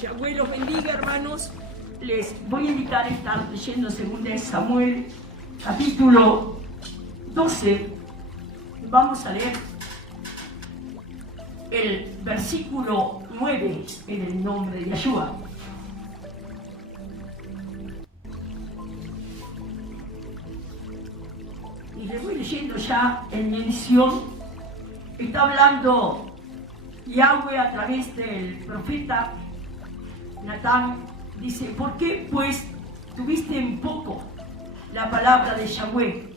Yahweh los bendiga, hermanos. Les voy a invitar a estar leyendo 2 Samuel, capítulo 12. Vamos a leer el versículo 9 en el nombre de Yahshua. Y les voy leyendo ya en mi edición. Está hablando Yahweh a través del profeta Natán. Dice: ¿por qué pues tuviste en poco la palabra de Yahweh,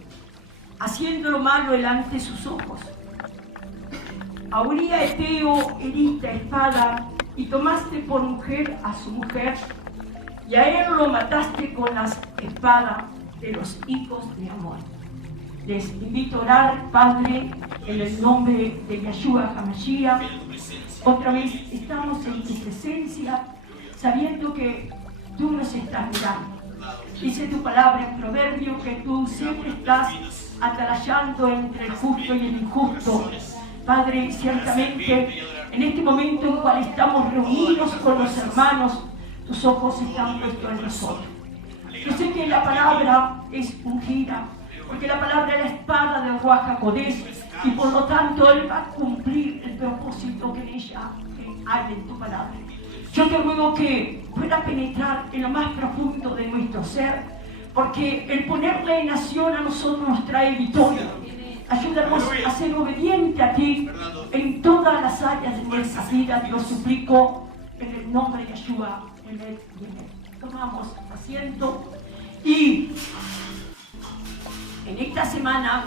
haciendo lo malo delante de sus ojos? A Uría Eteo heriste a espada y tomaste por mujer a su mujer, y a él lo mataste con la espada de los hijos de Amón. Les invito a orar, Padre, en el nombre de Yahshua HaMashiach. Otra vez estamos en tu presencia, sabiendo que tú nos estás mirando. Dice tu palabra en Proverbio que tú siempre estás atalayando entre el justo y el injusto. Padre, ciertamente, en este momento en el cual estamos reunidos con los hermanos, tus ojos están puestos en nosotros. Yo sé que la palabra es ungida, porque la palabra es la espada del Ruach HaKodesh, y por lo tanto Él va a cumplir el propósito que en ella hay en tu palabra. Yo te ruego que pueda penetrar en lo más profundo de nuestro ser, porque el ponerle en acción a nosotros nos trae victoria. Ayúdanos a ser obedientes a ti en todas las áreas de nuestra vida. Te lo suplico en el nombre de Yahshua. Tomamos asiento. Y en esta semana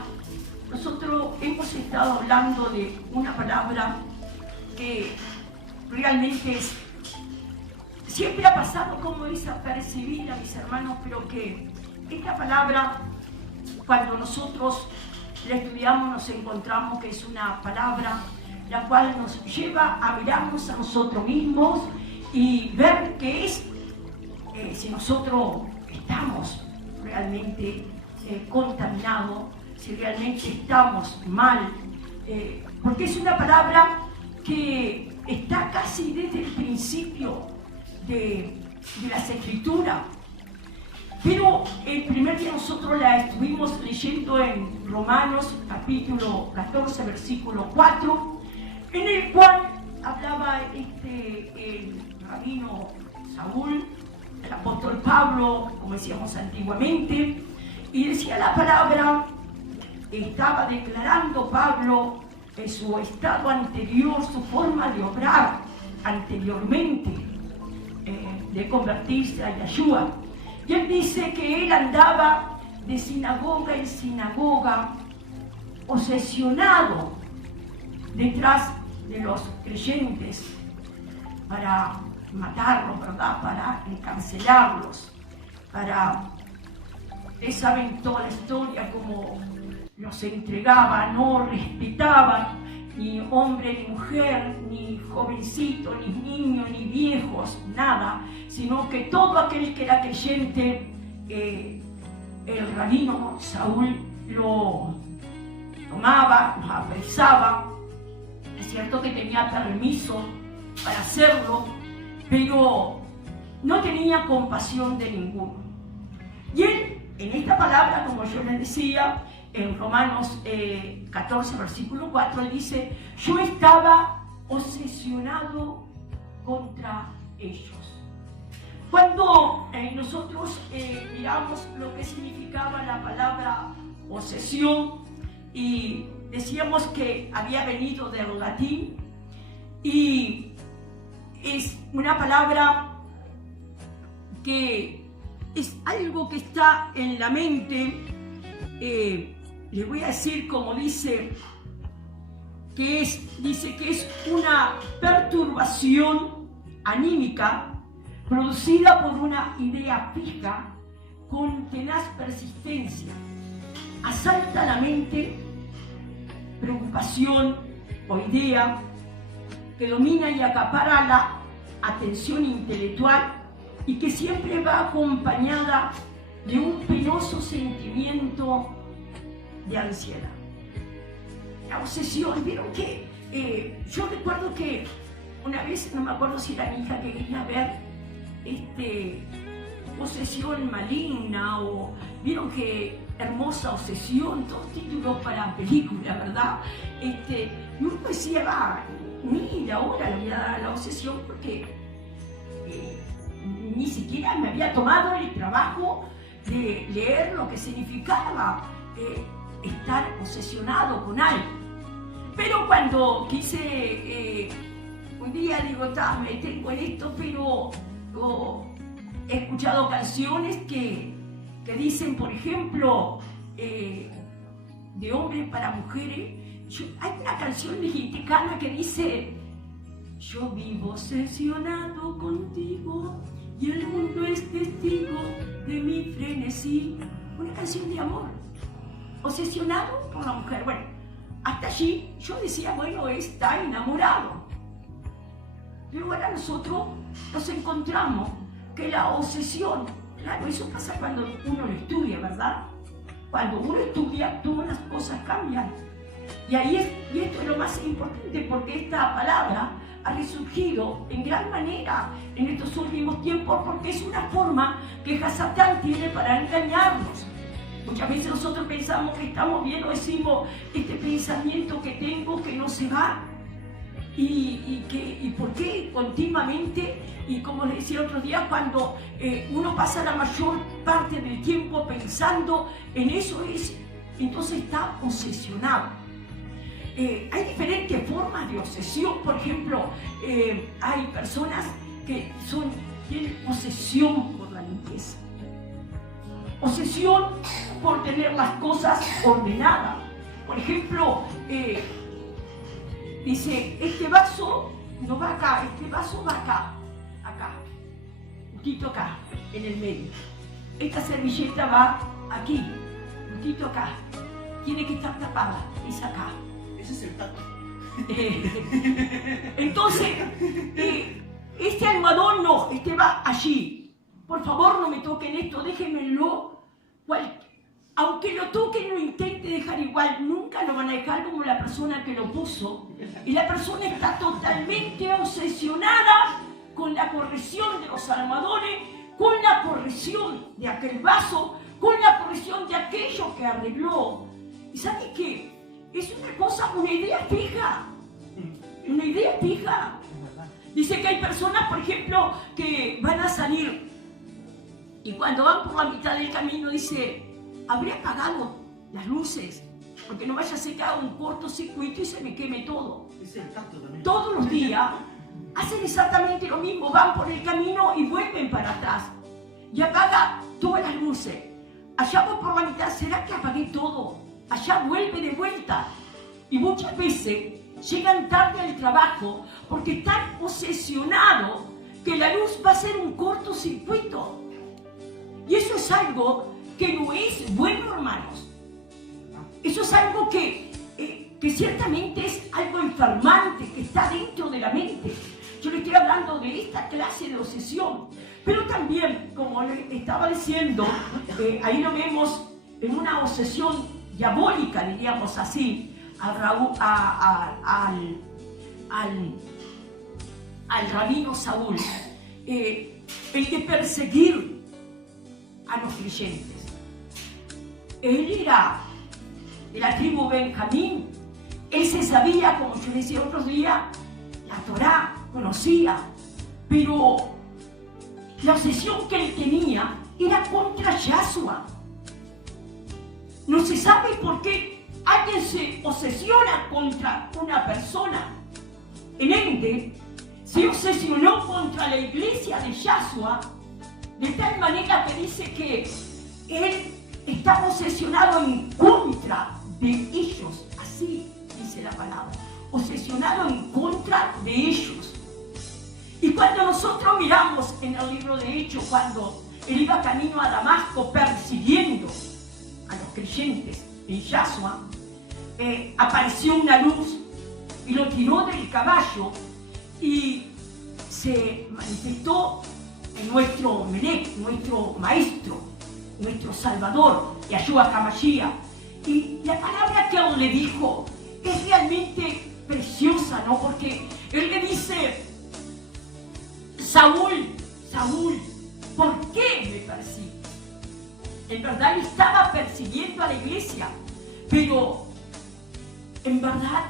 nosotros hemos estado hablando de una palabra que realmente siempre ha pasado como desapercibida, mis hermanos, pero que esta palabra, cuando nosotros la estudiamos, nos encontramos que es una palabra la cual nos lleva a mirarnos a nosotros mismos y ver qué es, si nosotros estamos realmente contaminados, si realmente estamos mal, porque es una palabra que está casi desde el principio de las Escrituras. Pero el primer día nosotros la estuvimos leyendo en Romanos capítulo 14, versículo 4, en el cual hablaba el rabino Saúl, el apóstol Pablo, como decíamos antiguamente, y decía la palabra, estaba declarando Pablo en su estado anterior, su forma de obrar anteriormente, de convertirse a Yahshua. Y él dice que él andaba de sinagoga en sinagoga, obsesionado detrás de los creyentes para matarlos, ¿verdad? Para encarcelarlos, ustedes saben toda la historia, cómo los entregaban, no respetaban ni hombre ni mujer, ni jovencito, ni niño, ni viejos, nada, sino que todo aquel que era creyente, el rabino Saúl lo tomaba, lo apresaba. Es cierto que tenía permiso para hacerlo, pero no tenía compasión de ninguno. Y él, en esta palabra, como yo les decía, en Romanos 14, versículo 4, él dice: yo estaba obsesionado contra ellos. Cuando nosotros miramos lo que significaba la palabra obsesión, y decíamos que había venido del latín, y es una palabra que es algo que está en la mente. Le voy a decir, como dice que es una perturbación anímica producida por una idea fija con tenaz persistencia. Asalta la mente, preocupación o idea que domina y acapara la atención intelectual y que siempre va acompañada de un penoso sentimiento de ansiedad. La obsesión, vieron que yo recuerdo que una vez, no me acuerdo si era mi hija que quería ver Posesión Maligna, o vieron que Hermosa Obsesión, todos títulos para película, ¿verdad? Y uno decía, va, ni ahora le voy a dar a la obsesión porque ni siquiera me había tomado el trabajo de leer lo que significaba estar obsesionado con algo. Pero cuando quise, un día digo, me tengo en esto, pero he escuchado canciones que dicen, por ejemplo, de hombres para mujeres. Hay una canción mexicana que dice: yo vivo obsesionado contigo y el mundo es testigo de mi frenesí. Una canción de amor, obsesionado por la mujer. Bueno, hasta allí yo decía, bueno, está enamorado. Pero ahora nosotros nos encontramos que la obsesión, claro, eso pasa cuando uno lo estudia, ¿verdad? Cuando uno estudia, todas las cosas cambian. Y esto es lo más importante, porque esta palabra ha resurgido en gran manera en estos últimos tiempos, porque es una forma que Satán tiene para engañarnos. Muchas veces nosotros pensamos que estamos bien, o decimos, este pensamiento que tengo que no se va. ¿Y por qué continuamente? Y como les decía otro día, cuando uno pasa la mayor parte del tiempo pensando en eso, entonces está obsesionado. Hay diferentes formas de obsesión. Por ejemplo, hay personas que tienen obsesión por la limpieza, obsesión por tener las cosas ordenadas. Por ejemplo, dice, este vaso no va acá, este vaso va acá, un poquito acá, en el medio. Esta servilleta va aquí, un poquito acá, tiene que estar tapada, es acá. Ese es el tacto. Entonces, este almohadón no, este va allí. Por favor, no me toquen esto, déjenmelo. Aunque lo toquen, lo intente dejar igual, nunca lo van a dejar como la persona que lo puso. Y la persona está totalmente obsesionada con la corrección de los almohadones, con la corrección de aquel vaso, con la corrección de aquello que arregló. ¿Y sabes qué? Es una cosa, una idea fija. Una idea fija. Dice que hay personas, por ejemplo, que van a salir y cuando van por la mitad del camino dice, habré apagado las luces porque no vaya a ser que haga un cortocircuito y se me queme todo. Es el tacto también. Todos los días hacen exactamente lo mismo, van por el camino y vuelven para atrás y apaga todas las luces. Allá voy por la mitad, ¿será que apagué todo? Allá vuelve de vuelta. Y muchas veces llegan tarde al trabajo porque están obsesionados que la luz va a ser un cortocircuito. Y eso es algo que no es bueno, hermanos. Eso es algo que ciertamente es algo enfermante, que está dentro de la mente. Yo le estoy hablando de esta clase de obsesión. Pero también, como le estaba diciendo, ahí lo vemos en una obsesión diabólica, diríamos así, al rabino Saúl, el de perseguir a los creyentes. Él era de la tribu Benjamín. Él se sabía, como yo decía otros días, la Torá, conocía, pero la obsesión que él tenía era contra Yahshua. No se sabe por qué alguien se obsesiona contra una persona. En Ende se obsesionó contra la iglesia de Yahshua, de tal manera que dice que él está obsesionado en contra de ellos. Así dice la palabra, obsesionado en contra de ellos. Y cuando nosotros miramos en el libro de Hechos, cuando él iba camino a Damasco persiguiendo a los creyentes en Yahshua, apareció una luz y lo tiró del caballo y se manifestó en nuestro Melech, nuestro maestro, nuestro salvador, Yahshua HaMashiach. Y la palabra que él le dijo es realmente preciosa, ¿no? Porque él le dice, Saúl, ¿por qué me persigues? En verdad él estaba persiguiendo a la iglesia, pero en verdad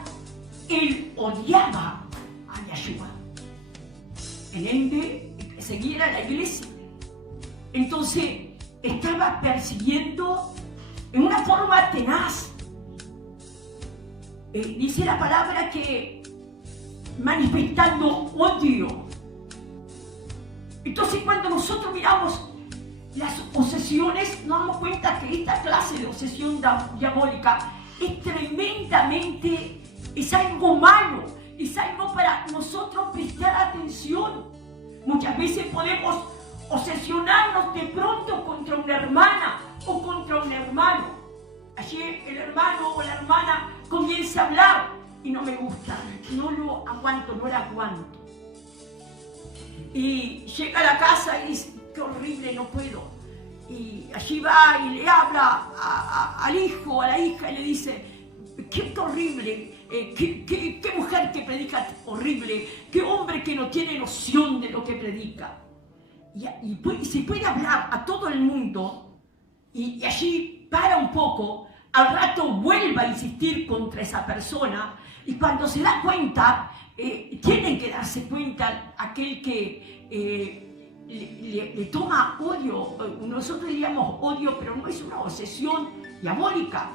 él odiaba a Yeshua. En ende, seguir a la iglesia. Entonces, estaba persiguiendo en una forma tenaz. Dice la palabra que manifestando odio. Entonces, cuando nosotros miramos las obsesiones, nos damos cuenta que esta clase de obsesión diabólica es tremendamente, es algo malo, es algo para nosotros prestar atención. Muchas veces podemos obsesionarnos de pronto contra una hermana o contra un hermano. Allí el hermano o la hermana comienza a hablar y no me gusta, no lo aguanto, no la aguanto. Y llega a la casa y dice, qué horrible, no puedo. Y allí va y le habla al hijo, a la hija, y le dice, qué horrible, qué mujer que predica horrible, qué hombre que no tiene noción de lo que predica. Y se puede hablar a todo el mundo, y allí para un poco, al rato vuelva a insistir contra esa persona, y cuando se da cuenta, tienen que darse cuenta aquel que le toma odio. Nosotros diríamos odio, pero no es una obsesión diabólica.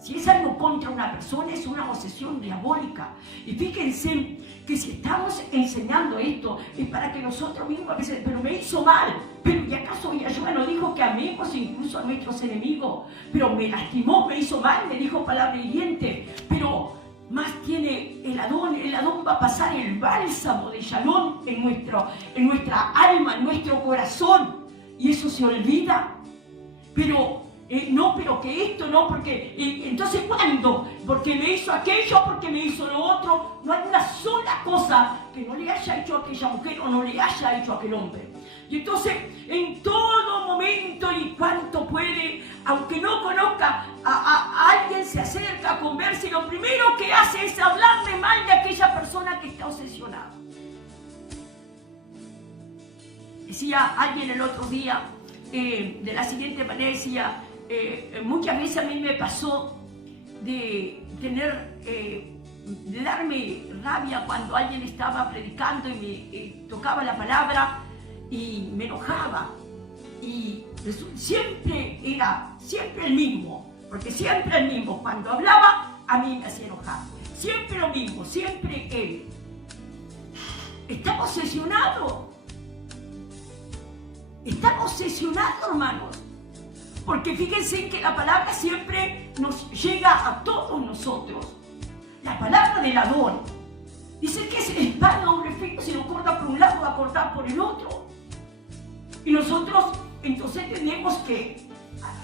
Si es algo contra una persona, es una obsesión diabólica. Y fíjense que si estamos enseñando esto, es para que nosotros mismos a veces, pero me hizo mal, pero ¿y acaso Yeshua nos dijo que amemos incluso a nuestros enemigos? Pero me lastimó, me hizo mal, me dijo palabra hiriente, pero más tiene el Adón va a pasar el bálsamo de Shalom en nuestra alma, en nuestro corazón, y eso se olvida. Pero pero que esto no, porque entonces ¿cuándo? Porque me hizo aquello, porque me hizo lo otro. No hay una sola cosa que no le haya hecho a aquella mujer o no le haya hecho a aquel hombre. Y entonces en todo momento y cuanto puede, aunque no conozca a alguien, se acerca a conversar y lo primero que hace es hablarle mal de aquella persona que está obsesionada. Decía alguien el otro día de la siguiente manera, decía, muchas veces a mí me pasó de darme rabia cuando alguien estaba predicando y me tocaba la palabra y me enojaba, y siempre el mismo, porque siempre el mismo, cuando hablaba a mí me hacía enojar, siempre lo mismo, siempre él. Está obsesionado, hermanos. Porque fíjense que la palabra siempre nos llega a todos nosotros. La palabra del Adón. Dice que es espada de doble filo, si lo corta por un lado va a cortar por el otro. Y nosotros entonces tenemos que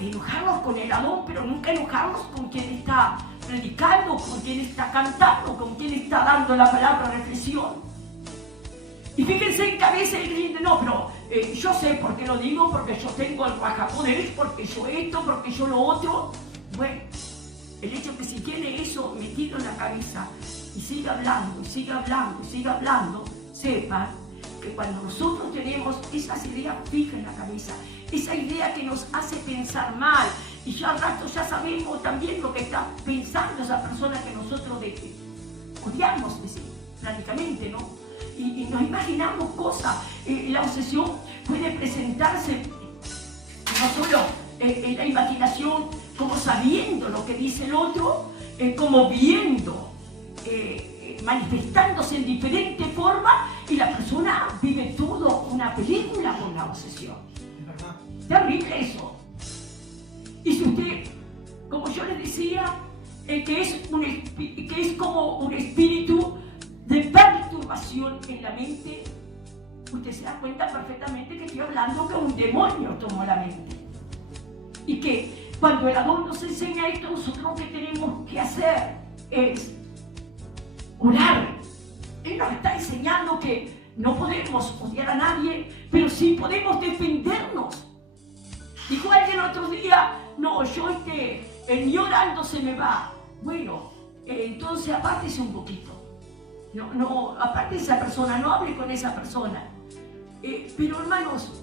enojarnos con el Adón, pero nunca enojarnos con quien está predicando, con quien está cantando, con quien está dando la palabra reflexión. Y fíjense que a veces el creyente, no, pero yo sé por qué lo digo, porque yo tengo el guajapoder, porque yo esto, porque yo lo otro. Bueno, el hecho que si tiene eso metido en la cabeza y sigue hablando, y sigue hablando, y sigue hablando, sepa que cuando nosotros tenemos esas ideas fijas en la cabeza, esa idea que nos hace pensar mal, y ya al rato ya sabemos también lo que está pensando esa persona que nosotros odiamos, prácticamente, ¿no? Y nos imaginamos cosas. La obsesión puede presentarse no solo en la imaginación, como sabiendo lo que dice el otro, como viendo, manifestándose en diferentes formas, y la persona vive todo una película con la obsesión. Es verdad. Terrible eso. Y si usted, como yo les decía, que es como un espíritu de perturbación en la mente, usted se da cuenta perfectamente que estoy hablando que un demonio tomó la mente. Y que cuando el Adón nos enseña esto, nosotros lo que tenemos que hacer es orar. Él nos está enseñando que no podemos odiar a nadie, pero sí podemos defendernos. Dijo alguien el otro día, no, yo ni orando se me va. Bueno, entonces apártese un poquito. No, aparte de esa persona, no hable con esa persona. Pero hermanos,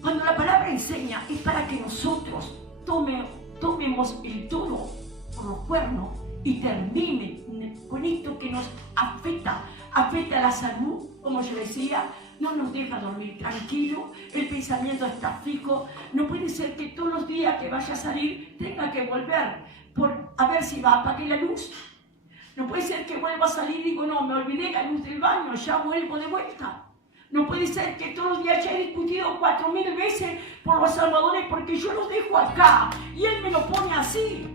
cuando la palabra enseña es para que nosotros tomemos el toro por los cuernos y termine con esto que nos afecta la salud, como yo decía, no nos deja dormir tranquilo, el pensamiento está fijo. No puede ser que todos los días que vaya a salir tenga que volver a ver si va a apagar la luz. No puede ser que vuelva a salir y digo, no, me olvidé la luz del baño, ya vuelvo de vuelta. No puede ser que todos los días ya he discutido 4000 veces por los salvadores porque yo los dejo acá y él me lo pone así.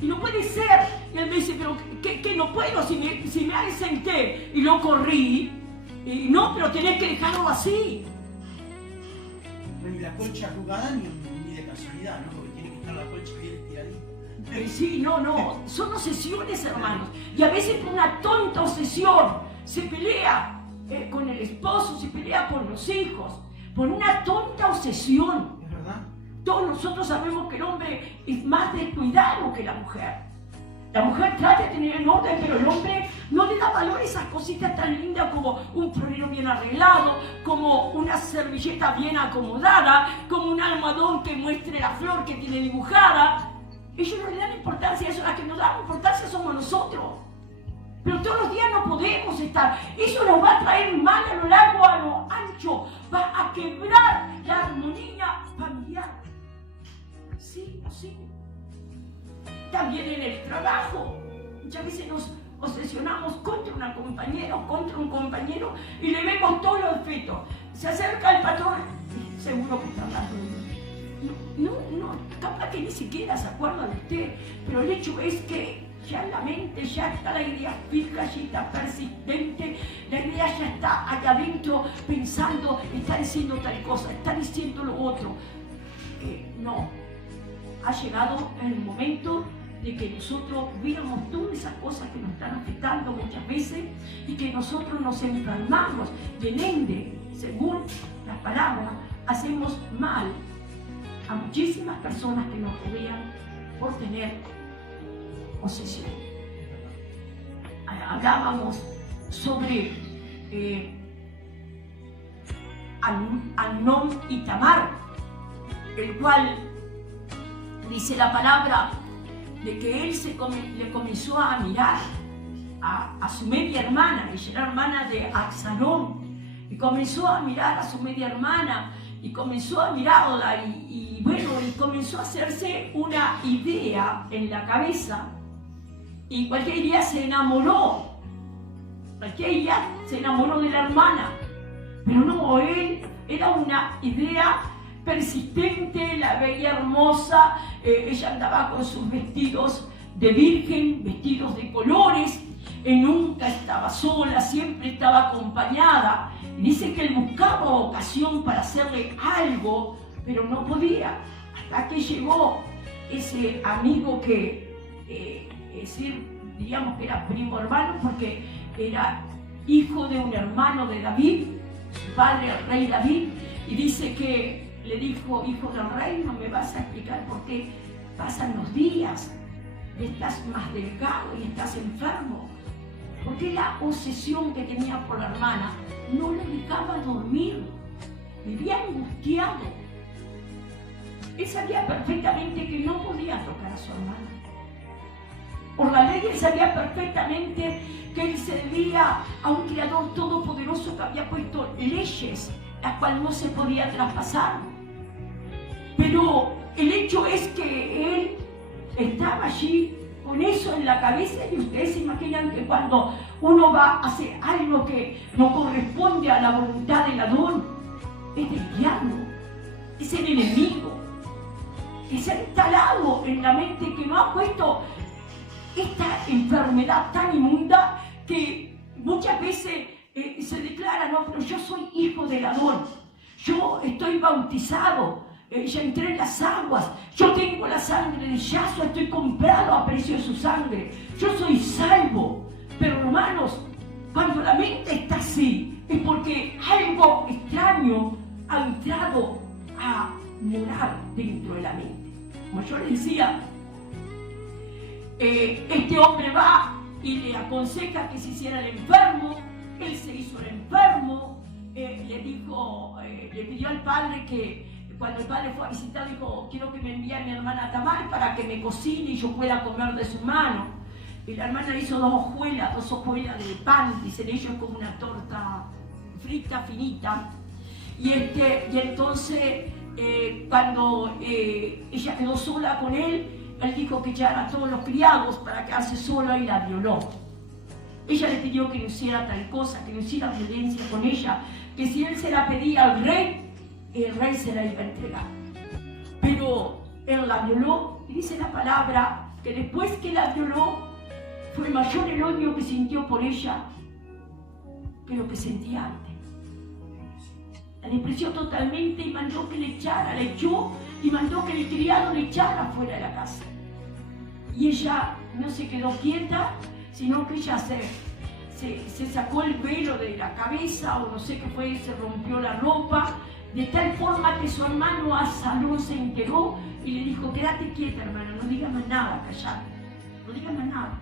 Y no puede ser. Y él me dice, pero ¿qué no puedo? Si me senté y lo corrí, y no, pero tenés que dejarlo así. Ni la colcha jugada ni de casualidad, ¿no? Porque tiene que estar la colcha bien tiradita. Sí, no. Son obsesiones, hermanos. Y a veces por una tonta obsesión se pelea con el esposo, se pelea con los hijos. Por una tonta obsesión. ¿Es verdad? Todos nosotros sabemos que el hombre es más descuidado que la mujer. La mujer trata de tener en orden, pero el hombre no le da valor a esas cositas tan lindas como un florero bien arreglado, como una servilleta bien acomodada, como un almohadón que muestre la flor que tiene dibujada. Ellos no le dan importancia a eso, las que nos dan importancia somos nosotros. Pero todos los días no podemos estar. Eso nos va a traer mal a lo largo, a lo ancho. Va a quebrar la armonía familiar. Sí. También en el trabajo. Muchas veces nos obsesionamos contra una compañera o contra un compañero y le vemos todos los defectos. Se acerca el patrón, seguro que está hablando de mí. No, capaz que ni siquiera se acuerda de usted, pero el hecho es que ya en la mente ya está la idea fija, ya está persistente, la idea ya está allá adentro pensando, está diciendo tal cosa, está diciendo lo otro. No, ha llegado el momento de que nosotros viéramos todas esas cosas que nos están afectando muchas veces y que nosotros nos enfermamos y en ende, según las palabras, hacemos mal a muchísimas personas que nos rodean por tener posesión. Hablábamos sobre Amnón y Tamar, el cual dice la palabra de que él le comenzó a mirar a su media hermana, ella era hermana de Absalón, y comenzó a mirar a su media hermana y comenzó a mirarla y comenzó a hacerse una idea en la cabeza y cualquier día se enamoró de la hermana, pero no, él era una idea persistente, la veía hermosa, ella andaba con sus vestidos de virgen, vestidos de colores, nunca estaba sola, siempre estaba acompañada. Y dice que él buscaba ocasión para hacerle algo, pero no podía, hasta que llegó ese amigo que, diríamos que era primo hermano, porque era hijo de un hermano de David, su padre el rey David, y dice que le dijo, hijo del rey, no me vas a explicar por qué pasan los días, estás más delgado y estás enfermo. Porque la obsesión que tenía por la hermana no le dejaba dormir, vivía angustiado. Él sabía perfectamente que no podía tocar a su hermana. Por la ley él sabía perfectamente que él servía a un Creador todopoderoso que había puesto leyes las cuales no se podía traspasar. Pero el hecho es que él estaba allí con eso en la cabeza y ustedes se imaginan que cuando uno va a hacer algo que no corresponde a la voluntad del Adón, es del diablo, es el enemigo, que se ha instalado en la mente, que no ha puesto esta enfermedad tan inmunda que muchas veces se declara, no, pero yo soy hijo del Adón, yo estoy bautizado, ya entré en las aguas, yo tengo la sangre de Yahshua, estoy comprado a precio de su sangre, yo soy salvo. Pero hermanos, cuando la mente está así, es porque algo extraño ha entrado a morar dentro de la mente. Como yo les decía, este hombre va y le aconseja que se hiciera el enfermo, él se hizo el enfermo, le pidió al padre que cuando el padre fue a visitar, dijo, quiero que me envíe a mi hermana Tamar para que me cocine y yo pueda comer de su mano. Y la hermana hizo dos hojuelas de pan, dicen ellos, como una torta frita, finita. Y entonces, cuando ella quedó sola con él dijo que echara a todos los criados para quedarse sola y la violó. Ella le pidió que no hiciera tal cosa, que no hiciera violencia con ella, que si él se la pedía al rey, el rey se la iba a entregar. Pero él la violó y dice la palabra que después que la violó, fue mayor el odio que sintió por ella que lo que sentía antes. La despreció totalmente y mandó que le echara, le echó y mandó que el criado le echara fuera de la casa. Y ella no se quedó quieta, sino que ella se sacó el velo de la cabeza o no sé qué fue, se rompió la ropa, de tal forma que su hermano Absalón se enteró y le dijo, quédate quieta, hermana, no digas más nada, callate, no digas más nada.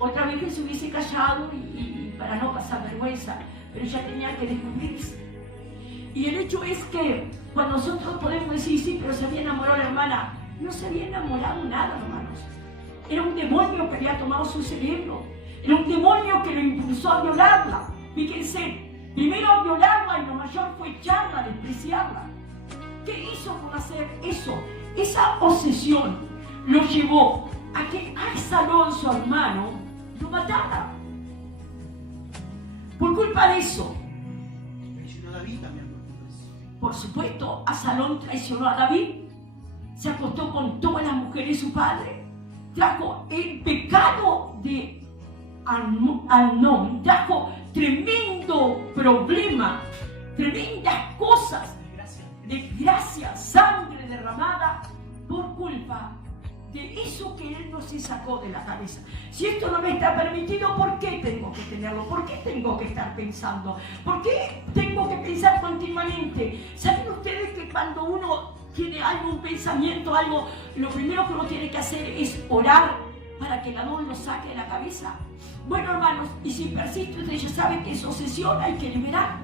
Otra vez que se hubiese callado y para no pasar vergüenza, pero ella tenía que descubrirse. Y el hecho es que cuando nosotros podemos decir, sí, pero se había enamorado la hermana, no se había enamorado nada, hermanos. Era un demonio que había tomado su cerebro. Era un demonio que lo impulsó a violarla. Fíjense, primero a violarla y lo mayor fue echarla, despreciarla. ¿Qué hizo por hacer eso? Esa obsesión lo llevó a que Absalón, su hermano, lo matara. Por culpa de eso. Traicionó a David también por culpa de eso. Por supuesto, Absalón traicionó a David. Se acostó con todas las mujeres de su padre. Trajo el pecado de Amnón. Trajo tremendo problema, tremendas cosas, desgracia, sangre derramada por culpa de eso que él no se sacó de la cabeza. Si esto no me está permitido, ¿por qué tengo que tenerlo? ¿Por qué tengo que estar pensando? ¿Por qué tengo que pensar continuamente? ¿Saben ustedes que cuando uno tiene algún pensamiento, algo, lo primero que uno tiene que hacer es orar para que el Adón lo saque de la cabeza? Bueno, hermanos, y si persiste, ustedes ya saben que es obsesión, hay que liberar.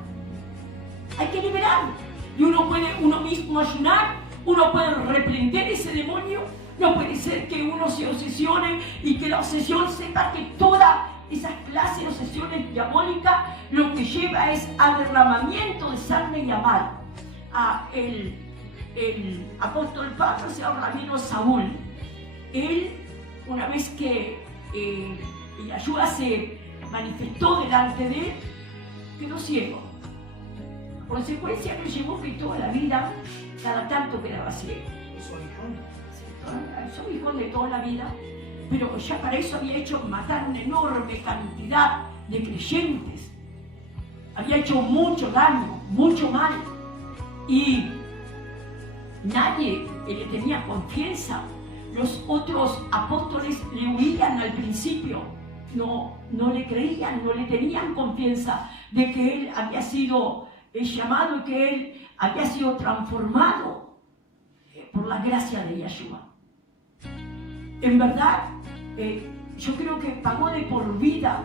Hay que liberar. Y uno puede uno mismo ayunar, uno puede reprender ese demonio. No puede ser que uno se obsesione y que la obsesión sepa que toda esa clase de obsesiones diabólicas lo que lleva es a derramamiento de sangre y a mal. El apóstol Pablo, o sea, el rabino Saúl, él, una vez que Yahshua se manifestó delante de él, quedó ciego. Consecuencia que llevó que toda la vida, cada tanto quedaba ciego. Soy hijo de toda la vida, pero ya para eso había hecho matar una enorme cantidad de creyentes. Había hecho mucho daño, mucho mal. Y nadie le tenía confianza. Los otros apóstoles le huían al principio. No le creían, no le tenían confianza de que él había sido llamado y que él había sido transformado por la gracia de Yahshua. En verdad, yo creo que pagó de por vida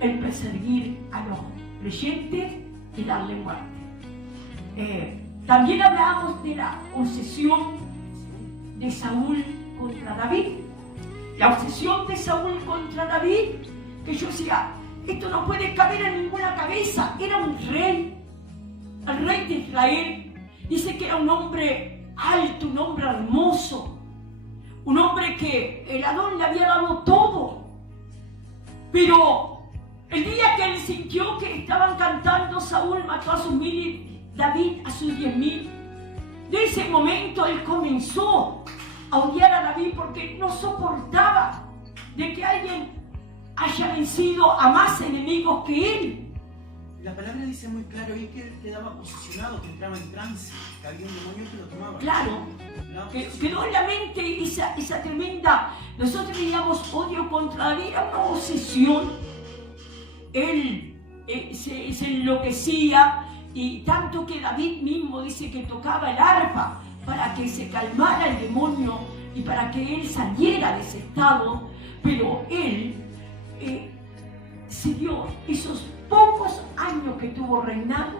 el perseguir a los creyentes y darle muerte. También hablábamos de la obsesión de Saúl contra David. La obsesión de Saúl contra David, que yo decía, esto no puede caber en ninguna cabeza. Era un rey, el rey de Israel. Dice que era un hombre alto, un hombre hermoso. Un hombre que el Adón le había dado todo. Pero el día que él sintió que estaban cantando, Saúl mató a sus 1000 y David a sus 10.000. De ese momento él comenzó a odiar a David porque no soportaba de que alguien haya vencido a más enemigos que él. La palabra dice muy claro ahí que él quedaba posicionado, que entraba en trance, que había un demonio que lo tomaba. Claro, quedó en la mente esa tremenda, nosotros diríamos odio contra David, era una obsesión. Él se enloquecía y tanto que David mismo dice que tocaba el arpa para que se calmara el demonio y para que él saliera de ese estado, pero él se dio esos pocos años años que estuvo reinando,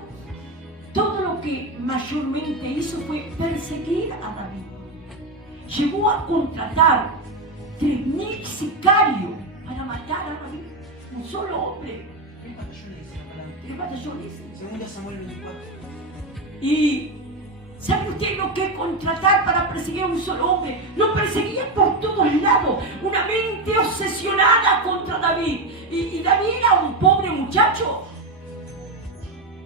todo lo que mayormente hizo fue perseguir a David. Llegó a contratar 3.000 sicarios para matar a David. Un solo hombre. 3 batallones, dice la palabra. 3 batallones. Segunda Samuel 24. Y ¿sabe usted lo que es contratar para perseguir a un solo hombre? Lo perseguían por todos lados. Una mente obsesionada contra David. Y David era un pobre muchacho.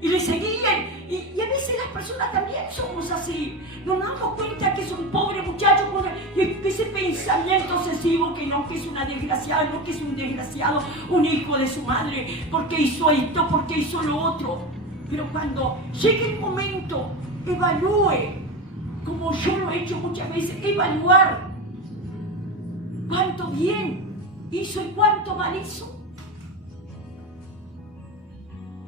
Y le seguían. Y a veces las personas también somos así. Nos damos cuenta que es un pobre muchacho con ese pensamiento obsesivo, que no, que es una desgraciada, no, que es un desgraciado, un hijo de su madre, porque hizo esto, porque hizo lo otro. Pero cuando llegue el momento, evalúe, como yo lo he hecho muchas veces, evaluar cuánto bien hizo y cuánto mal hizo.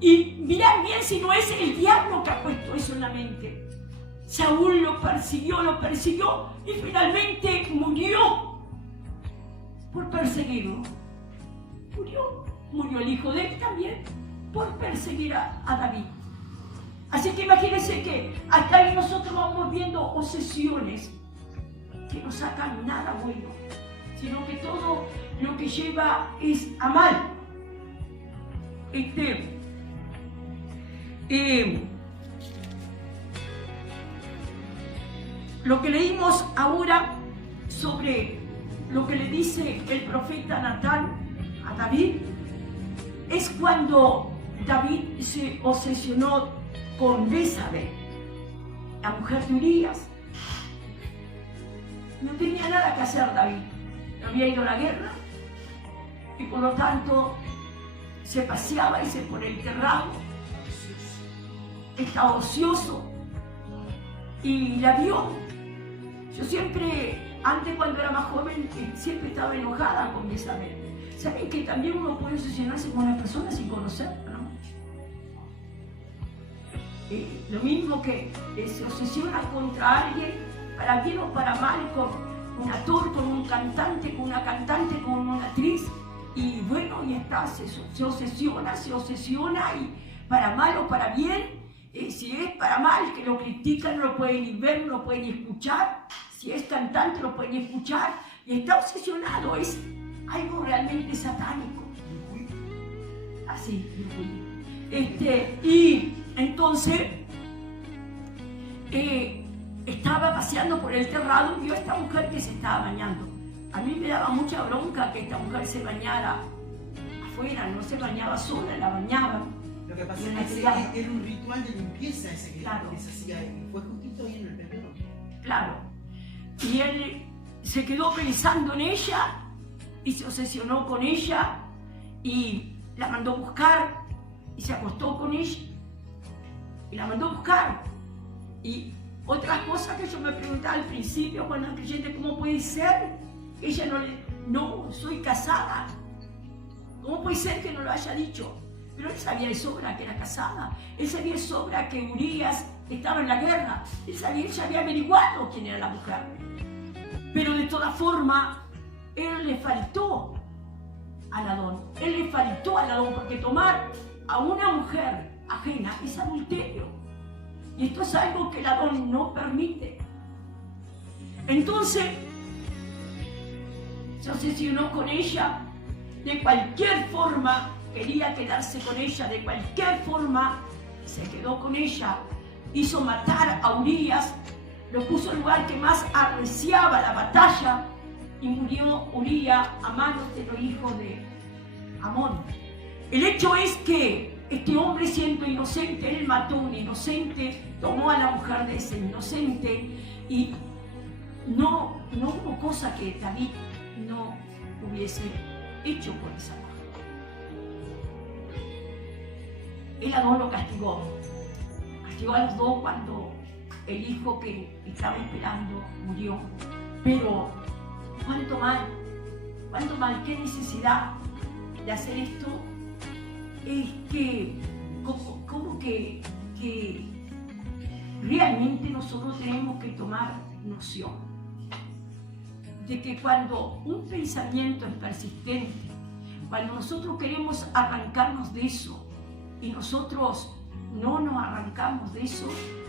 Y mirar bien si no es el diablo que ha puesto eso en la mente. Saúl lo persiguió y finalmente murió por perseguirlo. Murió el hijo de él también por perseguir a David. Así que imagínense que acá nosotros vamos viendo obsesiones que no sacan nada bueno, sino que todo lo que lleva es a mal. Lo que leímos ahora sobre lo que le dice el profeta Natán a David es cuando David se obsesionó con Betsabé, la mujer de Urías. No tenía nada que hacer David, no había ido a la guerra y por lo tanto se paseaba y se por el terrado, estaba ocioso y la vio. Yo siempre, antes cuando era más joven, siempre estaba enojada con Betsabé. ¿Saben que también uno puede obsesionarse con una persona sin conocerla, no? Lo mismo que se obsesiona contra alguien, para bien o para mal, con un actor, con un cantante, con una cantante, con una actriz. Y bueno, y está, se obsesiona y para mal o para bien. Si es para mal, que lo critican, no lo pueden ni ver, no lo pueden ni escuchar. Si es cantante, lo pueden escuchar. Y está obsesionado, es algo realmente satánico. Así, y entonces estaba paseando por el terrado y vio a esta mujer que se estaba bañando. A mí me daba mucha bronca que esta mujer se bañara afuera, no se bañaba sola, la bañaba. Lo que pasa es que era un ritual de limpieza ese que se hacía y fue justito ahí en el periodo. Claro. Y él se quedó pensando en ella y se obsesionó con ella y la mandó a buscar y se acostó con ella y la mandó a buscar. Y otras cosas que yo me preguntaba al principio cuando era creyente, ¿cómo puede ser? Ella no, soy casada. ¿Cómo puede ser que no lo haya dicho? Pero él sabía de sobra que era casada. Él sabía de sobra que Urías estaba en la guerra. Él ya había averiguado quién era la mujer. Pero de todas formas, él le faltó al Adón. Porque tomar a una mujer ajena es adulterio. Y esto es algo que el Adón no permite. Entonces, se obsesionó con ella. De cualquier forma, quería quedarse con ella. De cualquier forma, se quedó con ella. Hizo matar a Urías. Lo puso en el lugar que más arreciaba la batalla. Y murió Urías a manos de los hijos de Amón. El hecho es que este hombre, siendo inocente, él mató a un inocente, tomó a la mujer de ese inocente y no hubo cosa que David no hubiese hecho por esa mujer. El Adón lo castigó a los dos cuando el hijo que estaba esperando murió. Pero cuánto mal, qué necesidad de hacer esto. Es que, como que realmente nosotros tenemos que tomar noción de que cuando un pensamiento es persistente, cuando nosotros queremos arrancarnos de eso, y nosotros no nos arrancamos de eso,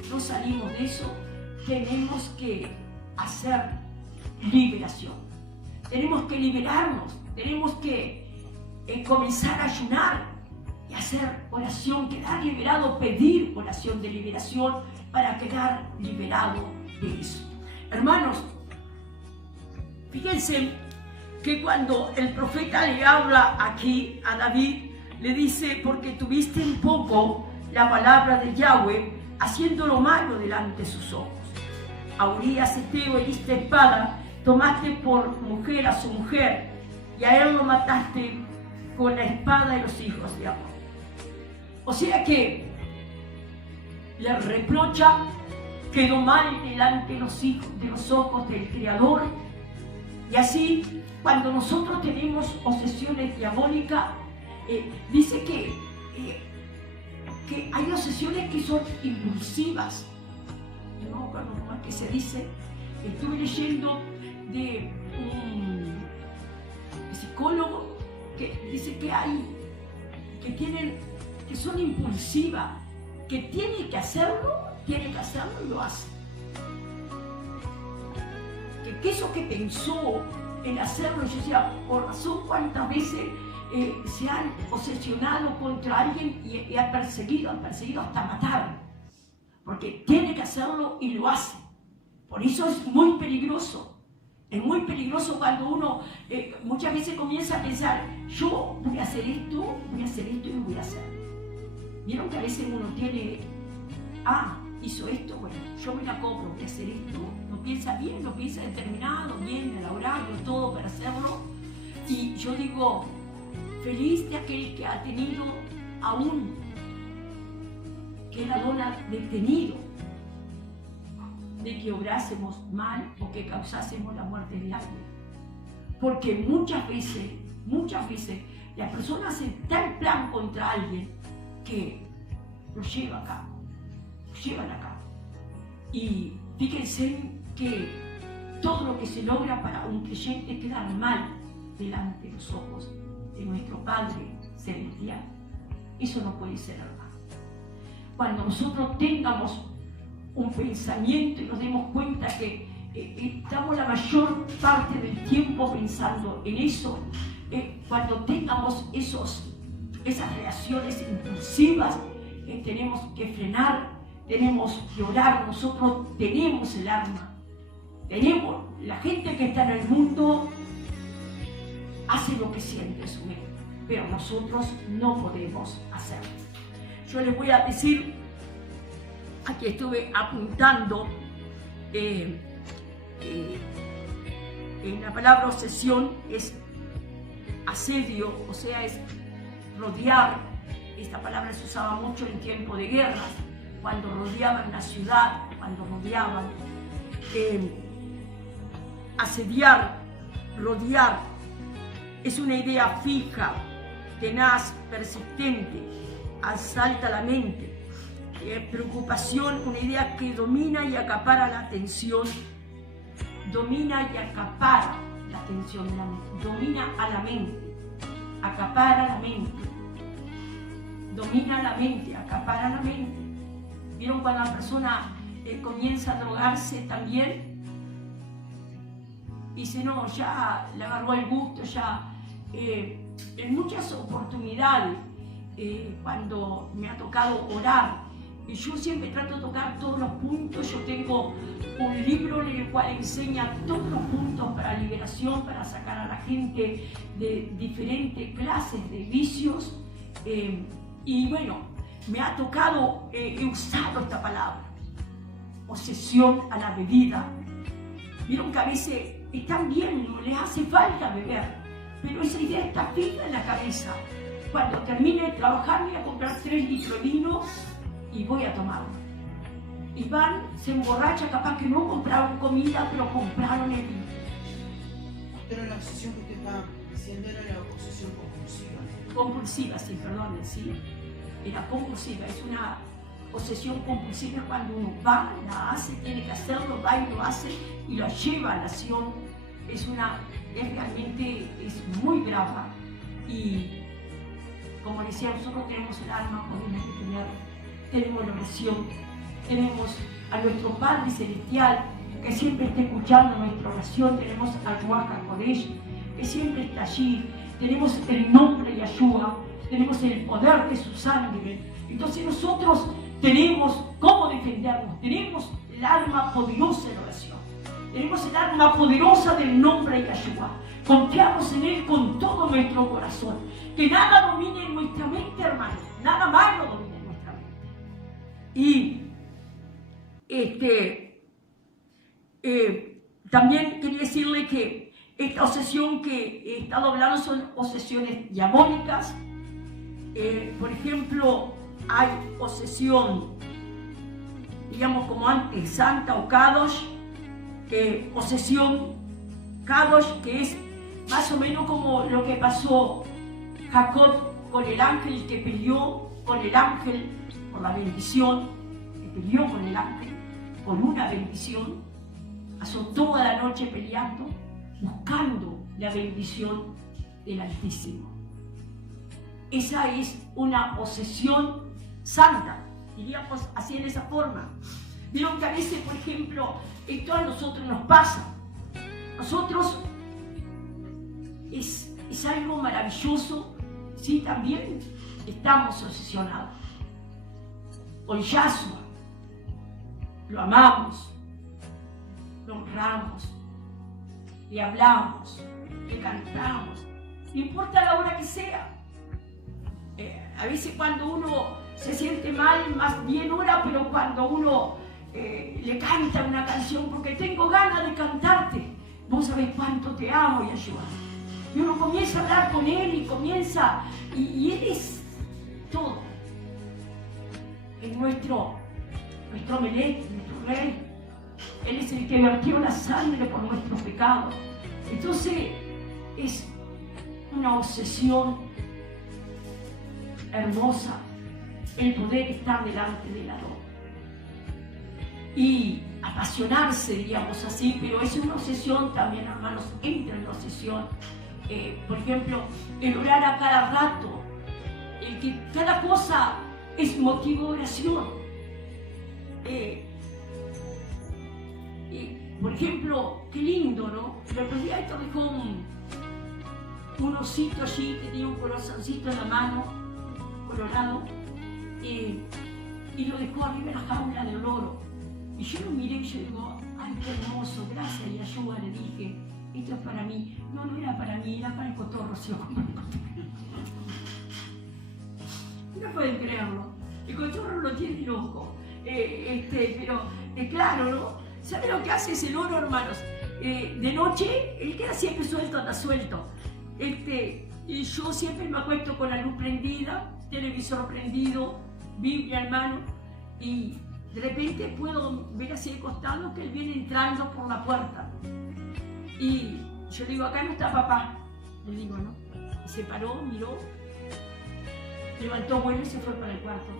no salimos de eso, tenemos que hacer liberación. Tenemos que liberarnos, tenemos que comenzar a ayunar y hacer oración, quedar liberado, pedir oración de liberación para quedar liberado de eso. Hermanos, fíjense que cuando el profeta le habla aquí a David, le dice, porque tuviste en poco la palabra de Yahweh, haciendo lo malo delante de sus ojos. A Urías Eteo heriste espada, tomaste por mujer a su mujer, y a él lo mataste con la espada de los hijos de Amón. O sea que le reprocha, quedó mal delante de los ojos del Creador. Y así, cuando nosotros tenemos obsesiones diabólicas, dice que hay obsesiones que son impulsivas. No, bueno, ¿cómo es que se dice? Estuve leyendo de un psicólogo que dice que hay, que son impulsivas, que tiene que hacerlo y lo hace. Que eso que pensó en hacerlo, yo decía, por razón cuántas veces se han obsesionado contra alguien y han perseguido hasta matar, porque tiene que hacerlo y lo hace. Por eso es muy peligroso. Es muy peligroso cuando uno muchas veces comienza a pensar, yo voy a hacer esto y lo voy a hacer. Vieron que a veces uno tiene, hizo esto, bueno, yo me la cobro, voy a hacer esto. Lo piensa bien, lo piensa determinado, bien, elaborado, todo para hacerlo. Y yo digo, feliz de aquel que ha tenido aún, que la dona detenido, de que obrásemos mal o que causásemos la muerte de alguien. Porque muchas veces, la persona hace tal plan contra alguien que lo llevan a cabo. Y fíjense que todo lo que se logra para un creyente queda mal delante de los ojos de nuestro Padre Celestial. Eso no puede ser, hermano. Cuando nosotros tengamos un pensamiento y nos demos cuenta que estamos la mayor parte del tiempo pensando en eso, cuando tengamos esas reacciones impulsivas, tenemos que frenar, tenemos que orar. Nosotros tenemos el arma, la gente que está en el mundo hace lo que siente en su mente, pero nosotros no podemos hacerlo. Yo les voy a decir, aquí estuve apuntando en la palabra obsesión es asedio, o sea, es rodear. Esta palabra se usaba mucho en tiempo de guerras, cuando rodeaban la ciudad, asediar, rodear. Es una idea fija, tenaz, persistente, asalta la mente. Preocupación, una idea que domina y acapara la atención. Domina y acapara la atención de la mente. Domina a la mente, acapara la mente. Domina la mente, acapara la mente. ¿Vieron cuando la persona comienza a drogarse también? Dice, no, ya le agarró el gusto, ya. En muchas oportunidades, cuando me ha tocado orar, y yo siempre trato de tocar todos los puntos. Yo tengo un libro en el cual enseña todos los puntos para liberación, para sacar a la gente de diferentes clases de vicios. Y bueno, me ha tocado, he usado esta palabra, obsesión a la bebida. Vieron que a veces están bien, no les hace falta beber, pero esa idea está fija en la cabeza. Cuando termine de trabajar voy a comprar 3 litros de vino y voy a tomarlo. Y van, se emborracha, capaz que no compraron comida, pero compraron el vino. Pero la obsesión que usted está diciendo era la obsesión compulsiva. Compulsiva, sí, perdón, sí. Era compulsiva, es una obsesión compulsiva cuando uno va, la hace, tiene que hacerlo, va y lo hace y lo lleva a la acción. Es realmente muy brava. Y como como decía, nosotros tenemos el alma, podemos detener, tenemos la oración, tenemos a nuestro Padre Celestial, que siempre está escuchando nuestra oración, tenemos al Ruach HaKodesh, que siempre está allí, tenemos el nombre de Yahshua, tenemos el poder de su sangre. Entonces nosotros tenemos cómo defendernos, tenemos el arma poderosa de la oración, tenemos el arma poderosa del nombre de Yahshua. Confiamos en Él con todo nuestro corazón. Que nada domine en nuestra mente, hermano, nada malo domine en nuestra mente. Y también quería decirle que esta obsesión que he estado hablando son obsesiones diabólicas. Por ejemplo, hay obsesión, digamos como antes, santa o kadosh, obsesión kadosh, que es más o menos como lo que pasó Jacob con el ángel, que peleó con el ángel por la bendición, que peleó con el ángel por una bendición, pasó toda la noche peleando, buscando la bendición del Altísimo. Esa es una obsesión santa, diríamos así en esa forma. Vieron que a veces, por ejemplo, esto a nosotros nos pasa. Nosotros es algo maravilloso, sí, también estamos obsesionados con Yahshua. Lo amamos, lo honramos, le hablamos, le cantamos, no importa la hora que sea. A veces cuando uno se siente mal, más bien ora, pero cuando uno le canta una canción, porque tengo ganas de cantarte, vos sabés cuánto te amo, Yahshua. Y uno comienza a hablar con Él y comienza, y Él es todo. Es nuestro Melech, nuestro Rey. Él es el que vertió la sangre por nuestros pecados. Entonces es una obsesión hermosa el poder estar delante del Adón y apasionarse, diríamos así, pero es una obsesión también, hermanos, entra en la obsesión. Por ejemplo, el orar a cada rato, el que cada cosa es motivo de oración. Por ejemplo, qué lindo, ¿no? El otro día esto dejó un osito allí que tenía un corazoncito en la mano, colorado, y lo dejó arriba en la jaula del loro. Y yo lo miré y yo digo, ay, qué hermoso, gracias, Yahshua, le dije, esto es para mí. No, no era para mí, era para el cotorro, ¿sí? No pueden creerlo, el cotorro lo tiene loco, pero claro, ¿no? ¿Sabe lo que hace ese loro, hermanos? De noche, él queda siempre suelto, anda suelto. Y yo siempre me acuesto con la luz prendida, televisor prendido, Biblia en mano, y de repente puedo ver hacia el costado que él viene entrando por la puerta. Y yo digo, acá no está papá, le digo, ¿no? Y se paró, miró, levantó vuelo y se fue para el cuarto.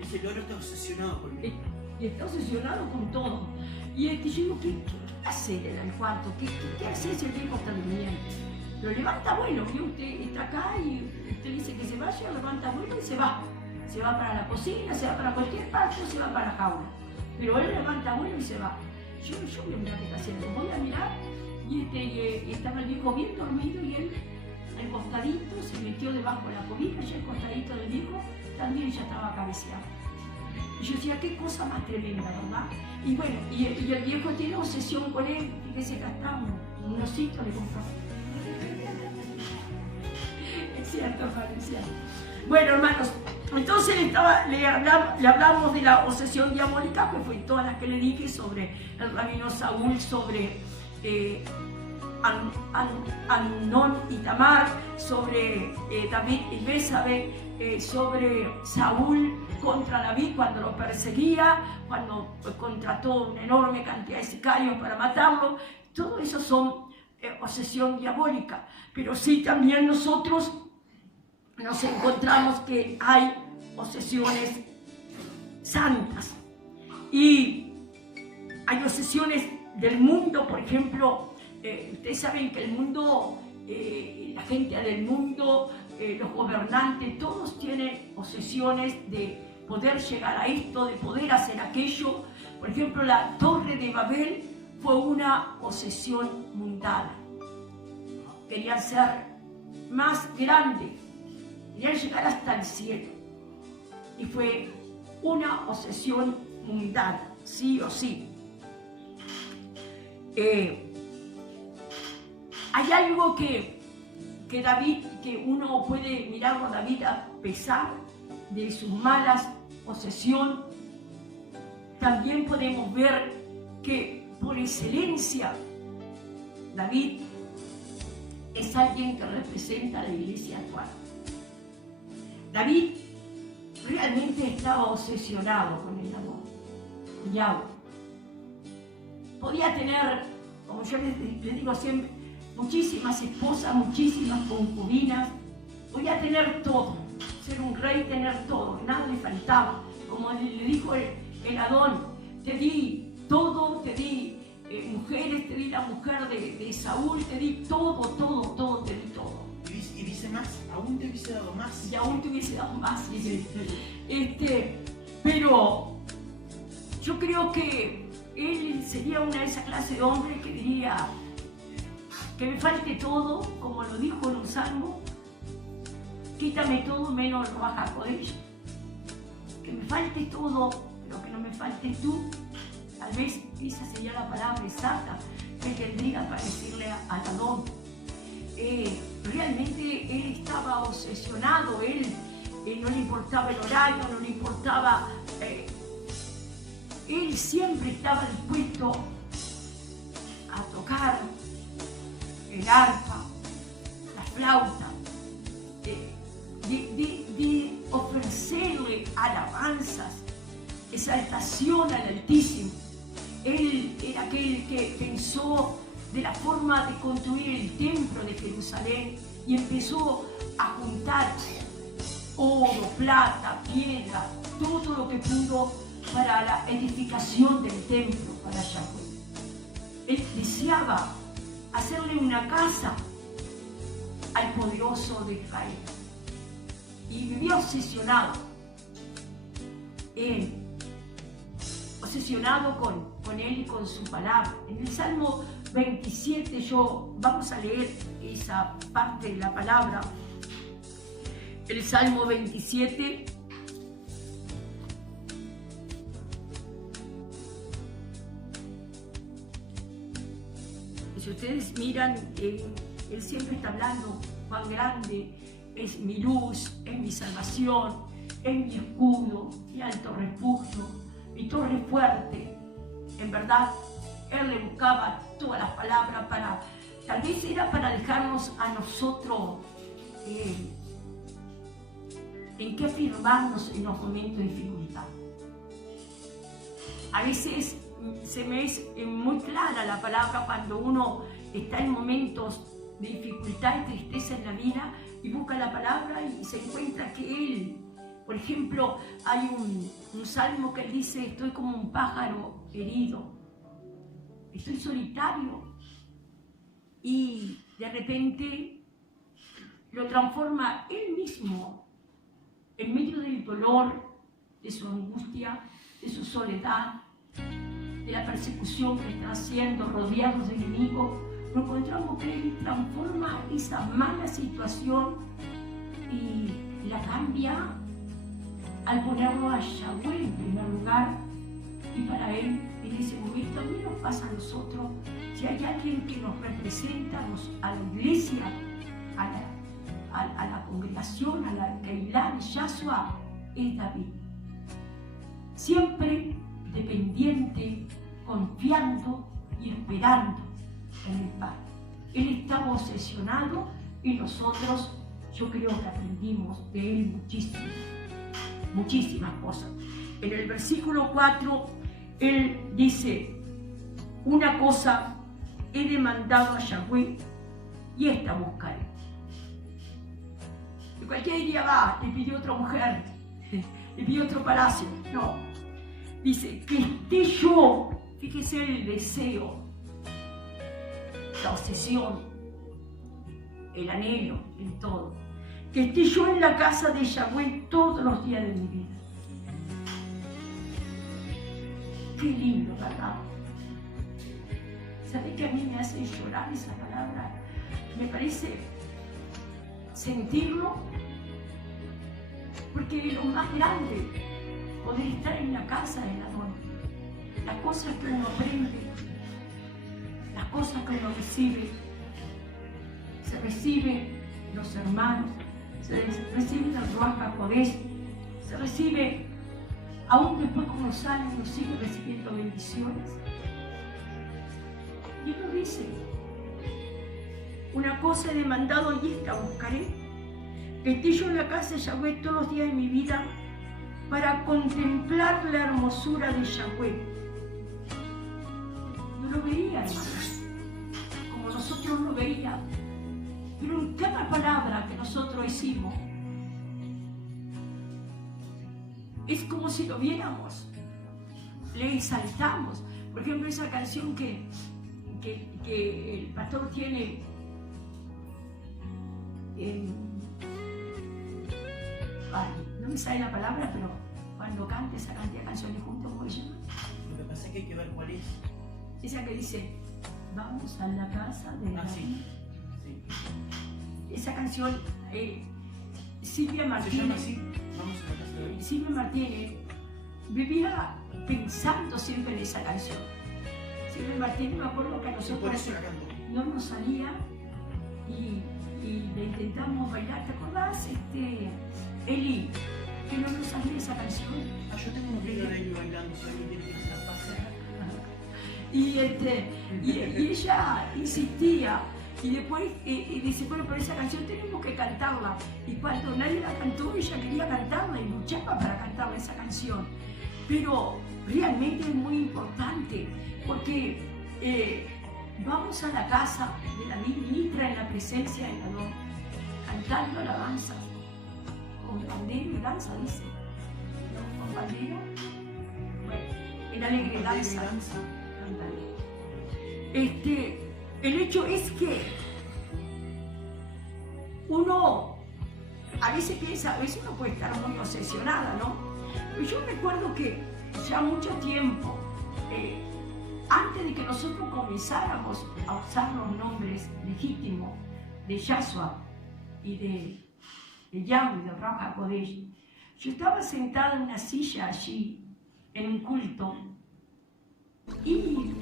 Ese loro está obsesionado con él. Y está obsesionado con todo. Y yo digo, ¿qué hace en el cuarto? ¿Qué hace si el viejo está durmiendo? Lo levanta vuelo, ¿vio? Usted está acá y usted dice que se vaya, levanta vuelo y se va. Se va para la cocina, se va para cualquier parte o se va para la jaula. Pero él levanta vuelo y se va. Yo voy a mirar qué está haciendo. Voy a mirar y estaba el viejo bien dormido y él al costadito se metió debajo de la cobija y al costadito del viejo también ya estaba cabeceando. Y yo decía, qué cosa más tremenda, ¿verdad? Y bueno, y el viejo tiene obsesión con él. Fíjese que hasta un osito le compró. Es cierto, padre, es cierto. Bueno, hermanos, entonces le hablamos de la obsesión diabólica, que fue todas las que le dije sobre el rabino Saúl, sobre Amnón y Tamar, sobre David y Betsabé, sobre Saúl contra David cuando lo perseguía, cuando contrató una enorme cantidad de sicarios para matarlo. Todo eso son obsesión diabólica, pero sí también nosotros nos encontramos que hay obsesiones santas y hay obsesiones del mundo. Por ejemplo, ustedes saben que el mundo, la gente del mundo los gobernantes, todos tienen obsesiones de poder llegar a esto, de poder hacer aquello. Por ejemplo, la Torre de Babel fue una obsesión mundana. Querían ser más grandes, querían llegar hasta el cielo. Y fue una obsesión mundana, sí o sí. Hay algo que David, que uno puede mirarlo a David a pesar de sus malas posesiones. También podemos ver que por excelencia David es alguien que representa a la iglesia actual. David realmente estaba obsesionado con el amor, con Yahweh. Podía tener, como yo les digo siempre, muchísimas esposas, muchísimas concubinas. Podía tener todo, ser un rey, tener todo, nada le faltaba. Como le dijo el Adón, te di todo, te di mujeres, te di la mujer de Saúl, te di todo, te di todo. Y dice más, aún te hubiese dado más. Y aún te hubiese dado más. Pero yo creo que él sería una de esas clases de hombres que diría que me falte todo, como lo dijo en un salmo, quítame todo menos el Ruach HaKodesh. Que me falte todo, pero que no me faltes tú. Tal vez esa sería la palabra exacta que tendría para decirle al Adón. Realmente él estaba obsesionado, él no le importaba el horario, no le importaba, él siempre estaba dispuesto a tocar el arpa, la flauta, de ofrecerle alabanzas, exaltación al Altísimo. Él era aquel que pensó de la forma de construir el templo de Jerusalén y empezó a juntar oro, plata, piedra, todo lo que pudo para la edificación del templo para Yahweh. Él deseaba hacerle una casa al poderoso de Israel y vivía obsesionado, obsesionado con él y con su palabra. En el Salmo 27, vamos a leer esa parte de la palabra. El Salmo 27, si ustedes miran, él siempre está hablando, cuán grande es mi luz, es mi salvación, es mi escudo, mi alto refugio, mi torre fuerte. En verdad, él le buscaba todas las palabras tal vez era para dejarnos a nosotros en qué afirmarnos en los momentos de dificultad. A veces se me es muy clara la palabra cuando uno está en momentos de dificultad y tristeza en la vida y busca la palabra y se encuentra que él, por ejemplo, hay un salmo que él dice: estoy como un pájaro herido, estoy solitario, y de repente lo transforma él mismo en medio del dolor, de su angustia, de su soledad, de la persecución que está haciendo, rodeados de enemigos. Lo encontramos que él transforma esa mala situación y la cambia al ponerlo a Yahweh en primer lugar. Y para él, en ese momento, a mí nos pasa a nosotros, si hay alguien que nos representa a la iglesia, a la congregación, a la Keilah de Yahshua, es David. Siempre dependiente, confiando y esperando en el Padre. Él estaba obsesionado y nosotros, yo creo que aprendimos de él muchísimas cosas. En el versículo 4, él dice: una cosa he demandado a Yahweh y esta buscaré. Y cualquier día va, le pidió otra mujer, le pidió otro palacio. No, dice: que esté yo, fíjese el deseo, la obsesión, el anhelo, en todo. que esté yo en la casa de Yahweh todos los días de mi vida. Qué lindo, ¿verdad? ¿Sabes que a mí me hace llorar esa palabra? Me parece sentirlo, porque lo más grande, poder estar en la casa del Adón, las cosas que uno aprende, las cosas que uno recibe, se recibe los hermanos, se recibe la Ruach HaKodesh, se recibe, aún después que uno sale, uno sigue recibiendo bendiciones. Y uno dice, una cosa he demandado y esta buscaré, que esté yo en la casa de Yahweh todos los días de mi vida para contemplar la hermosura de Yahweh. No lo veía, hermanos, como nosotros lo veíamos, pero en cada palabra que nosotros hicimos, es como si lo viéramos, le exaltamos. Por ejemplo, esa canción que el pastor tiene no me sale la palabra, pero cuando cante esa cantidad de canciones juntos, ¿cómo se llama? Lo que pasa es que hay que ver cuál es. Esa que dice, vamos a la casa de sí. Esa canción, Silvia ¿Se llama Martínez. así? Vamos a la casa de Silvia Martínez vivía pensando siempre en esa canción. Silvia Martínez, me acuerdo que a nosotros por eso la canto. no nos salía y le intentamos bailar. ¿Te acordás, Eli, que no nos salía esa canción? Yo tengo unos videos de ellos bailando, si alguien tiene que hacer la Y ella insistía y después dice, bueno, pero esa canción tenemos que cantarla. Y cuando nadie la cantó, ella quería cantarla y luchaba para cantarla esa canción. Pero realmente es muy importante porque vamos a la casa de la ministra en la presencia del Adón, cantando alabanzas, con bandera y danza, dice. ¿No? ¿Con bandera? Bueno, en alegre danza. El hecho es que uno a veces piensa, a veces uno puede estar muy obsesionada, ¿no? Pero yo recuerdo que ya mucho tiempo, antes de que nosotros comenzáramos a usar los nombres legítimos de Yahshua y de Yahweh, de Ruach HaKodesh, yo estaba sentada en una silla allí, en un culto, y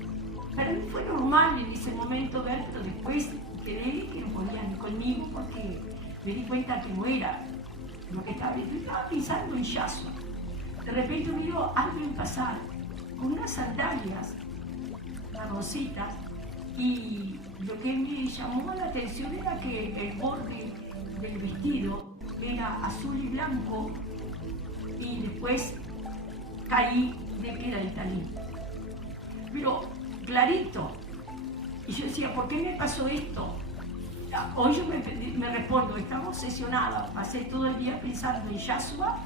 para mí fue normal en ese momento ver, pero después quedé que no podía ni conmigo porque me di cuenta que no era lo que estaba viendo. Yo estaba pensando en Yahshua. De repente miro a alguien pasar con unas sandalias marroncitas y lo que me llamó la atención era que el borde del vestido era azul y blanco y después caí de que era el talí. Pero clarito. Y yo decía, ¿por qué me pasó esto? Hoy yo me respondo, estaba obsesionada, pasé todo el día pensando en Yahshua,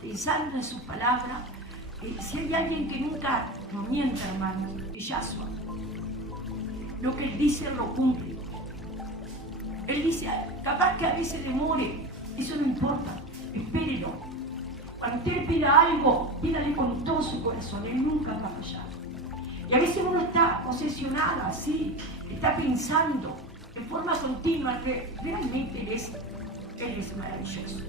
pensando en sus palabras. Si hay alguien que nunca no miente, hermano, es Yahshua. Lo que él dice lo cumple. Él dice, capaz que a veces demore, eso no importa, espérelo. Cuando usted pida algo, pídale con todo su corazón, él nunca va a fallar. Y a veces uno está obsesionada, así, está pensando de forma continua que realmente Él es maravilloso.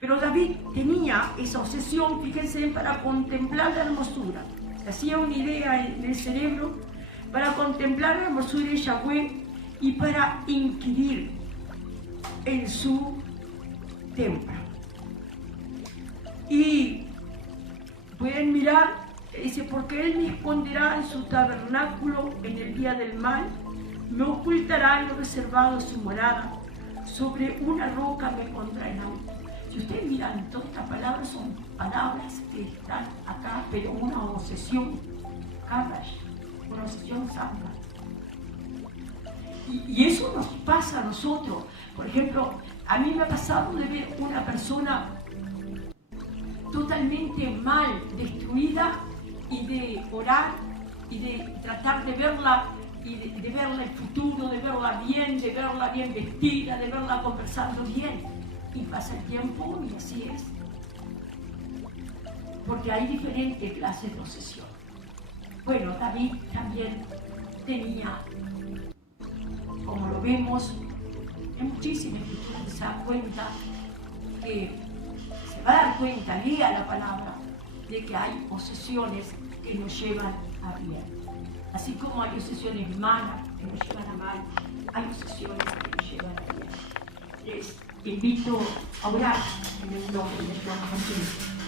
Pero David tenía esa obsesión, fíjense, para contemplar la hermosura. Se hacía una idea en el cerebro para contemplar la hermosura de Yahweh y para inquirir en su templo. Y pueden mirar, dice, porque Él me esconderá en su tabernáculo en el día del mal, me ocultará en lo reservado de su morada, sobre una roca me pondrá en alto. Si ustedes miran, todas estas palabras son palabras que están acá, pero una obsesión, Kadash, una obsesión santa. Y eso nos pasa a nosotros. Por ejemplo, a mí me ha pasado de ver una persona totalmente mal, destruida, y de orar y de tratar de verla y de verla el futuro, de verla bien vestida, de verla conversando bien. y pasa el tiempo y así es. Porque hay diferentes clases de obsesión. Bueno, David también tenía, como lo vemos en muchísimas escrituras, se da cuenta que se va a dar cuenta, lea la palabra, de que hay obsesiones que nos llevan a bien. Así como hay obsesiones malas que nos llevan a mal, hay obsesiones que nos llevan a bien. Les invito a orar en el nombre de Jesús.